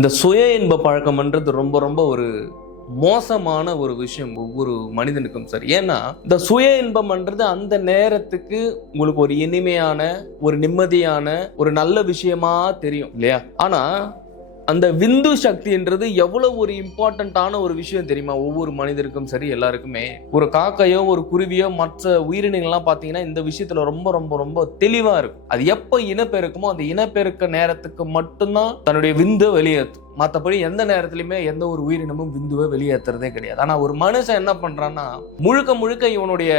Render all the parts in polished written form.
இந்த சுய இன்ப பழக்கம்ன்றது ரொம்ப ரொம்ப ஒரு மோசமான ஒரு விஷயம் ஒவ்வொரு மனிதனுக்கும். சரி, ஏன்னா இந்த சுய இன்பம்ன்றது அந்த நேரத்துக்கு உங்களுக்கு ஒரு இனிமையான, ஒரு நிம்மதியான, ஒரு நல்ல விஷயமா தெரியும் இல்லையா? ஆனா அந்த விந்து சக்தின்றது எவ்வளவு ஒரு இம்பார்ட்டன்டான ஒரு விஷயம் தெரியுமா? ஒவ்வொரு மனிதருக்கும் சரி, எல்லாருக்குமே. ஒரு காக்கையோ ஒரு குருவியோ மற்ற உயிரினங்கள்லாம் பார்த்தீங்கன்னா இந்த விஷயத்துல ரொம்ப ரொம்ப ரொம்ப தெளிவா இருக்கும். அது எப்ப இனப்பெருக்குமோ அந்த இனப்பெருக்க நேரத்துக்கு மட்டும்தான் தன்னுடைய விந்து வெளியேற்றும். மற்றபடி எந்த நேரத்திலுமே எந்த ஒரு உயிரினமும் விந்துவை வெளியேற்றுறதே கிடையாது. ஆனா ஒரு மனுஷன் என்ன பண்றான்னா, முழுக்க முழுக்க இவனுடைய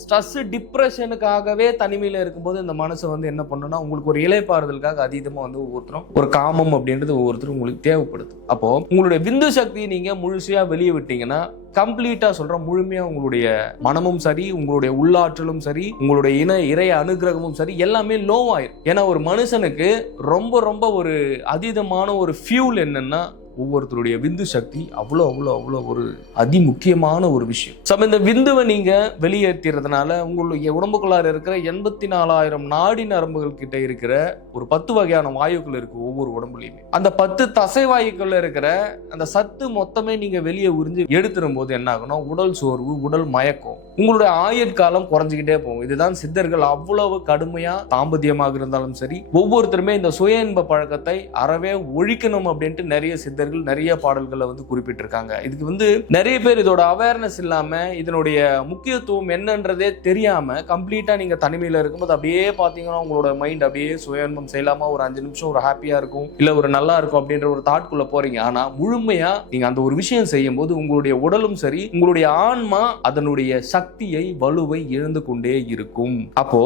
ஸ்ட்ரெஸ் டிப்ரெஷனுக்காகவே தனிமையில இருக்கும்போது இந்த மனசு என்ன பண்ணுன்னா, உங்களுக்கு ஒரு இளைப்பாறுதலுக்காக அதீதமா ஒவ்வொருத்தரும் ஒரு காமம் அப்படின்றது ஒவ்வொருத்தரும் உங்களுக்கு தேவைப்படுது. அப்போ உங்களுடைய விந்து சக்தியை நீங்க முழுசையா வெளியே விட்டீங்கன்னா, கம்ப்ளீட்டா சொல்றோம், முழுமையா உங்களுடைய மனமும் சரி, உங்களுடைய உள்ளாற்றலும் சரி, உங்களுடைய இறை அனுகிரகமும் சரி, எல்லாமே லோ ஆயிரும். ஏன்னா ஒரு மனுஷனுக்கு ரொம்ப ரொம்ப ஒரு அதீதமான ஒரு ஃபியூல் என்னன்னா ஒவ்வொருத்தருடைய விந்து சக்தி. அவ்வளோ அவ்வளோ அவ்வளோ ஒரு அதிமுக்கியமான ஒரு விஷயம். இந்த விந்துவை நீங்க வெளியேற்றுறதுனால உங்களுடைய உடம்புக்குள்ளார இருக்கிற 84,000 நாடி நரம்புகள் கிட்ட இருக்கிற ஒரு 10 வகையான வாயுக்கள் இருக்கு ஒவ்வொரு உடம்புலையுமே. அந்த 10 தசை வாயுக்கள் இருக்கிற அந்த சத்து மொத்தமே நீங்க வெளியே உறிஞ்சு எடுத்துடும் போது என்ன ஆகும்னா, உடல் சோர்வு, உடல் மயக்கம், உங்களுடைய ஆயுட்காலம் குறைஞ்சிக்கிட்டே போகும். இதுதான் சித்தர்கள் அவ்வளவு கடுமையா, தாம்பத்தியமாக இருந்தாலும் சரி, ஒவ்வொருத்தருமே இந்த சுய இன்ப பழக்கத்தை அறவே ஒழிக்கணும் அப்படின்ட்டு நிறைய சித்தர்கள் நிறைய பாடல்களை குறிப்பிட்டிருக்காங்க. இதுக்கு நிறைய பேர் இதோட அவேர்னஸ் இல்லாம, இதனுடைய முக்கியத்துவம் என்னன்றதே தெரியாம கம்ப்ளீட்டா நீங்க தனிமையில இருக்கும்போது அப்படியே பாத்தீங்கன்னா உங்களோட மைண்ட் அப்படியே சுய இன்பம் செய்யலாமா, ஒரு 5 நிமிஷம் ஒரு ஹாப்பியா இருக்கும், இல்ல ஒரு நல்லா இருக்கும் அப்படின்ற ஒரு தாட்குள்ள போறீங்க. ஆனா முழுமையா நீங்க அந்த ஒரு விஷயம் செய்யும் போது உங்களுடைய உடலும் சரி, உங்களுடைய ஆன்மா அதனுடைய சக்தியை, வலுவை இழந்து கொண்டே இருக்கும். அப்போ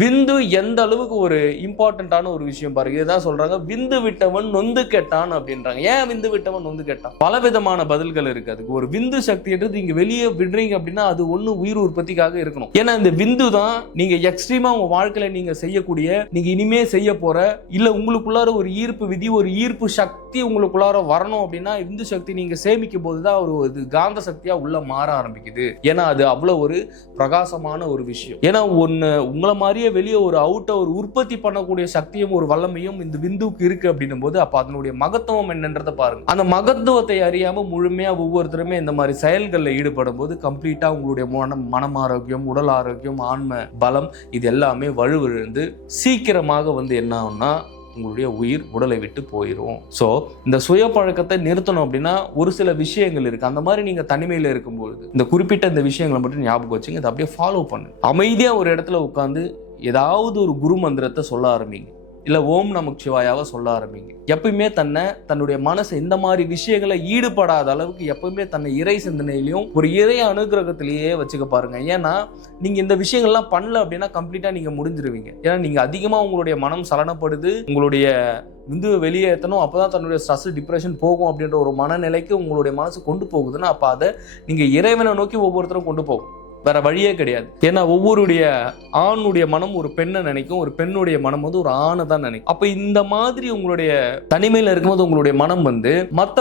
விந்து எந்த அளவுக்கு ஒரு இம்பார்ட்டன்டான ஒரு விஷயம் பாருங்க. இதுதான் சொல்றாங்க, விந்து விட்டவன் நொந்து கெட்டான் அப்படின்றாங்க. ஏன் விந்து விட்டவன் நொந்து கெட்டான்? பல விதமான பதில்கள் இருக்கு அதுக்கு. ஒரு விந்து சக்தின்றது நீங்க வெளியே விடுறீங்க அப்படின்னா அது ஒண்ணு உயிர் உற்பத்திக்காக இருக்கணும். ஏன்னா இந்த விந்து தான் நீங்க எக்ஸ்ட்ரீமா உங்க வாழ்க்கையில நீங்க செய்யக்கூடிய, நீங்க இனிமே செய்ய போற, இல்ல உங்களுக்குள்ளார ஒரு ஈர்ப்பு விதி, ஒரு ஈர்ப்பு சக்தி உங்களுக்குள்ளார வரணும் அப்படின்னா விந்து சக்தி நீங்க சேமிக்கும் போதுதான் ஒரு காந்த சக்தியா உள்ள மாற ஆரம்பிக்குது. ஏன்னா அது அவ்வளவு ஒரு பிரகாசமான ஒரு விஷயம். ஏன்னா உங்களை மாதிரி வெளியே ஒரு ஒரு உற்பத்தி பண்ணக்கூடிய சக்தியும் ஒரு வல்லமையும் இந்த விந்துக்கு இருக்கு அப்படின்னும் போது, அப்ப அதனுடைய மகத்துவம் என்னன்றதை பாருங்க. அந்த மகத்துவத்தை அறியாம முழுமையா ஒவ்வொருத்தருமே இந்த மாதிரி செயல்களில் ஈடுபடும் போது கம்ப்ளீட்டா உங்களுடைய மனம் ஆரோக்கியம், உடல் ஆரோக்கியம், ஆன்ம பலம் இது எல்லாமே வலுவிழந்து சீக்கிரமாக என்ன ஆகும்னா உங்களுடைய உயிர் உடலை விட்டு போயிடும். ஸோ இந்த சுய பழக்கத்தை நிறுத்தணும் அப்படின்னா ஒரு சில விஷயங்கள் இருக்கு. அந்த மாதிரி நீங்க தனிமையில இருக்கும்போது இந்த குறிப்பிட்ட இந்த விஷயங்களை மட்டும் ஞாபகம் வச்சுங்க, அதை அப்படியே ஃபாலோ பண்ணு. அமைதியா ஒரு இடத்துல உட்காந்து ஏதாவது ஒரு குரு மந்திரத்தை சொல்ல ஆரம்பிங்க, இல்ல ஓம் நமக் சிவாயாவை சொல்ல ஆரம்பிங்க. எப்பயுமே தன்னுடைய மனசை இந்த மாதிரி விஷயங்களை ஈடுபடாத அளவுக்கு எப்பவுமே தன்னை இறை சிந்தனையிலையும் ஒரு இறை அனுகிரகத்திலேயே வச்சுக்க பாருங்க. ஏன்னா நீங்க இந்த விஷயங்கள்லாம் பண்ணல அப்படின்னா கம்ப்ளீட்டா நீங்க முடிஞ்சிருவீங்க. ஏன்னா நீங்க அதிகமா உங்களுடைய மனம் சலனப்படுது, உங்களுடைய விந்துவை வெளியேற்றணும், அப்பதான் தன்னுடைய ஸ்ட்ரெஸ் டிப்ரெஷன் போகும் அப்படின்ற ஒரு மனநிலைக்கு உங்களுடைய மனசு கொண்டு போகுதுன்னா அப்ப அதை நீங்க இறைவனை நோக்கி ஒவ்வொருத்தரும் கொண்டு போகும். வேற வழியே கிடையாது. ஏன்னா ஒவ்வொருடைய ஆணுடைய மனம் ஒரு பெண்ணை நினைக்கும், ஒரு பெண்ணுடைய மனம் ஒரு ஆணை தான் நினைக்கும். அப்ப இந்த மாதிரி உங்களுடைய தனிமையில இருக்கும்போது உங்களுடைய மனம்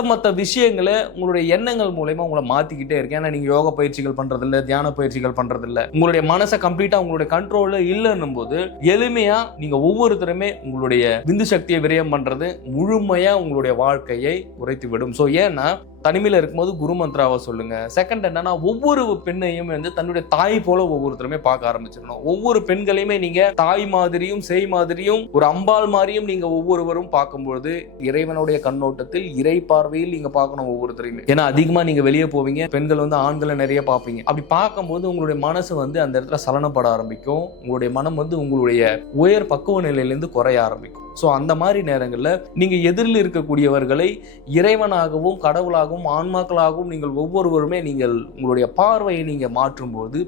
மத்த விஷயங்களை உங்களுடைய எண்ணங்கள் மூலமா உங்களை மாத்திக்கிட்டே இருக்கு. ஏன்னா நீங்க யோக பயிற்சிகள் பண்றது இல்ல, தியான பயிற்சிகள் பண்றது இல்ல, உங்களுடைய மனசை கம்ப்ளீட்டா உங்களுடைய கண்ட்ரோல்ல இல்லைன்னும் போது எளிமையா நீங்க ஒவ்வொருத்தருமே உங்களுடைய விந்து சக்தியை விரயம் பண்றது முழுமையா உங்களுடைய வாழ்க்கையை குறைத்து விடும். சோ ஏன்னா தனிமையில இருக்கும்போது குரு மந்த்ராவை சொல்லுங்க. செகண்ட் என்னன்னா, ஒவ்வொரு பெண்ணையும் தன்னுடைய தாய் போல ஒவ்வொருத்தருமே பார்க்க ஆரம்பிச்சிடணும். ஒவ்வொரு பெண்களையுமே நீங்க தாய் மாதிரியும் செய் மாதிரியும் ஒரு அம்பாள் மாதிரியும் நீங்க ஒவ்வொருவரும் பார்க்கும்பொழுது இறைவனுடைய கண்ணோட்டத்தில் இறை பார்வையில் நீங்க பார்க்கணும் ஒவ்வொருத்தரையுமே. ஏன்னா அதிகமா நீங்க வெளியே போவீங்க, பெண்கள் ஆண்களை நிறைய பார்ப்பீங்க. அப்படி பார்க்கும்போது உங்களுடைய மனசு அந்த இடத்துல சலனப்பட ஆரம்பிக்கும். உங்களுடைய மனம் உங்களுடைய உயர் பக்குவ நிலையிலிருந்து குறைய ஆரம்பிக்கும். ஸோ அந்த மாதிரி நேரங்களில் நீங்கள் எதிரில் இருக்கக்கூடியவர்களை இறைவனாகவும் கடவுளாகவும் ஆன்மாக்களாகவும் நீங்கள் ஒவ்வொருவருமே நீங்கள் உங்களுடைய பார்வையை நீங்கள் மாற்றும்போது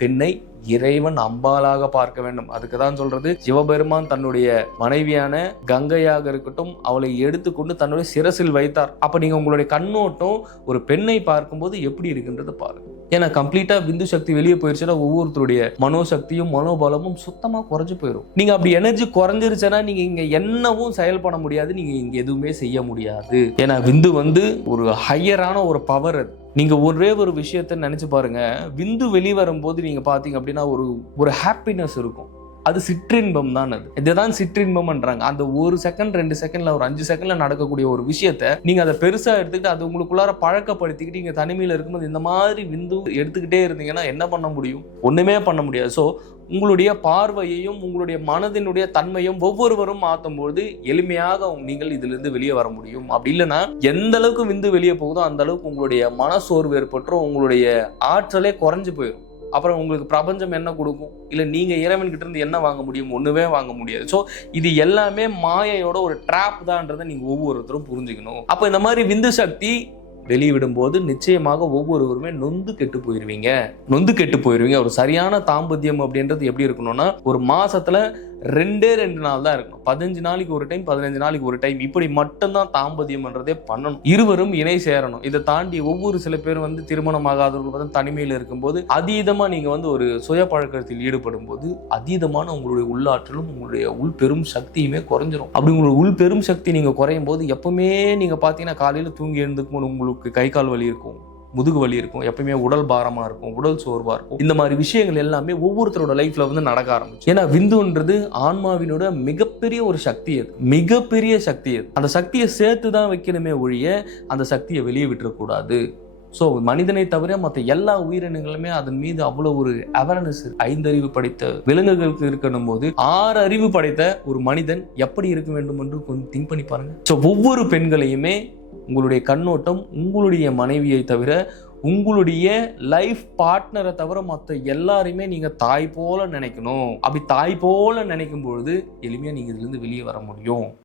பெண்ணை இறைவன் அம்பாலாக பார்க்க வேண்டும். அதுக்கு தான் சொல்றது, சிவபெருமான் தன்னுடைய மனைவியான கங்கையாக இருக்கட்டும் அவளை எடுத்துக்கொண்டு தன்னுடைய சிரசில் வைத்தார். அப்ப நீங்க உங்களுடைய கண்ணோட்டம் ஒரு பெண்ணை பார்க்கும்போது எப்படி இருக்குன்றது பாருங்க. ஏன்னா கம்ப்ளீட்டா விந்து சக்தி வெளியே போயிருச்சுன்னா ஒவ்வொருத்தருடைய மனோசக்தியும் மனோபலமும் சுத்தமா குறைஞ்சு போயிடும். நீங்க அப்படி எனர்ஜி குறைஞ்சிருச்சுன்னா நீங்க இங்க என்னவும் செயல்பட முடியாது, நீங்க இங்க எதுவுமே செய்ய முடியாது. ஏன்னா விந்து ஒரு ஹையரான ஒரு பவர். நீங்க ஒரே ஒரு விஷயத்த நினைச்சு பாருங்க, விந்து வெளிவரும் போது நீங்க பாத்தீங்க அப்படின்னா ஒரு ஹாப்பினஸ் இருக்கும். அது சிற்றின்பம் தான். அது இதுதான் சிற்றின்பம்ன்றாங்க. அந்த 1 செகண்ட் 2 செகண்ட்ல ஒரு 5 செகண்ட்ல நடக்கக்கூடிய ஒரு விஷயத்த நீங்க அதை பெருசா எடுத்துக்கிட்டு அது உங்களுக்குள்ளார பழக்கப்படுத்திக்கிட்டு நீங்க தனிமையில இருக்கும்போது இந்த மாதிரி விந்து எடுத்துக்கிட்டே இருந்தீங்கன்னா என்ன பண்ண முடியும்? ஒண்ணுமே பண்ண முடியாது. ஸோ உங்களுடைய பார்வையையும் உங்களுடைய மனதினுடைய தன்மையும் ஒவ்வொருவரும் மாற்றும்போது எளிமையாக நீங்கள் இதிலிருந்து வெளியே வர முடியும். அப்படி இல்லைன்னா எந்த அளவுக்கு விந்து வெளியே போகுதோ அந்த அளவுக்கு உங்களுடைய மனசோர்வு ஏற்பட்டுரும், உங்களுடைய ஆற்றலே குறைஞ்சு போயிடும். அப்புறம் உங்களுக்கு பிரபஞ்சம் என்ன கொடுக்கும்? இல்லை நீங்கள் இறைவன் கிட்ட இருந்து என்ன வாங்க முடியும்? ஒன்றுமே வாங்க முடியாது. ஸோ இது எல்லாமே மாயையோட ஒரு ட்ராப் தான்றதை நீங்கள் ஒவ்வொருத்தரும் புரிஞ்சுக்கணும். அப்போ இந்த மாதிரி விந்து சக்தி வெளியிடும்போது நிச்சயமாக ஒவ்வொருவருமே நொந்து கெட்டு போயிருவீங்க. ஒரு சரியான தாம்பத்தியம் அப்படின்றது எப்படி இருக்கணும்னா, ஒரு மாசத்துல 2 நாள் தான் இருக்கணும். 15 நாளைக்கு ஒரு டைம், 15 நாளைக்கு ஒரு டைம், இப்படி மட்டும்தான் தாம்பத்தியம்ன்றதே பண்ணணும். இருவரும் இணை சேரணும். இதை தாண்டி ஒவ்வொரு சில பேர் திருமணம் ஆகாதவர்கள் தனிமையில் இருக்கும்போது அதீதமா நீங்க ஒரு சுய பழக்கத்தில் ஈடுபடும் போது அதீதமான உங்களுடைய உள்ளாற்றலும் உங்களுடைய உள் பெரும் சக்தியுமே குறைஞ்சிரும். அப்படி உங்களுடைய உள் பெரும் சக்தி நீங்க குறையும் போது எப்பவுமே நீங்க பாத்தீங்கன்னா காலையில தூங்கி எழுந்துக்கும் உங்களுக்கு கை கால் வலி இருக்கும், முதுகு வலி இருக்கும், எப்பயுமே உடல் பாரமா இருக்கும், உடல் சோர்வா இருக்கும். இந்த மாதிரி விஷயங்கள் எல்லாமே ஒவ்வொருத்தரோட லைஃப்ல நடக்க ஆரம்பிச்சு. ஏன்னா விந்துன்றது ஆன்மாவினோட மிகப்பெரிய ஒரு சக்தி. அது மிகப்பெரிய சக்தி. அது அந்த சக்தியை சேர்த்து தான் வைக்கணுமே ஒழிய அந்த சக்தியை வெளியே விட்டுறக்கூடாது. ஸோ மனிதனை தவிர மற்ற எல்லா உயிரினங்களுமே அதன் மீது அவ்வளவு ஒரு அவேர்னஸ் 5 அறிவு படைத்த விலங்குகளுக்கு இருக்கணும் போது 6 அறிவு படைத்த ஒரு மனிதன் எப்படி இருக்க வேண்டும் என்று கொஞ்சம் திங்க் பண்ணி பாருங்க. ஸோ ஒவ்வொரு பெண்களையுமே உங்களுடைய கண்ணோட்டம் உங்களுடைய மனைவியை தவிர உங்களுடைய லைஃப் பார்ட்னரை தவிர மற்ற எல்லாரையுமே நீங்க தாய் போல நினைக்கணும். அப்படி தாய் போல நினைக்கும் பொழுது எளிமையா நீங்க இதுல இருந்து வெளியே வர முடியும்.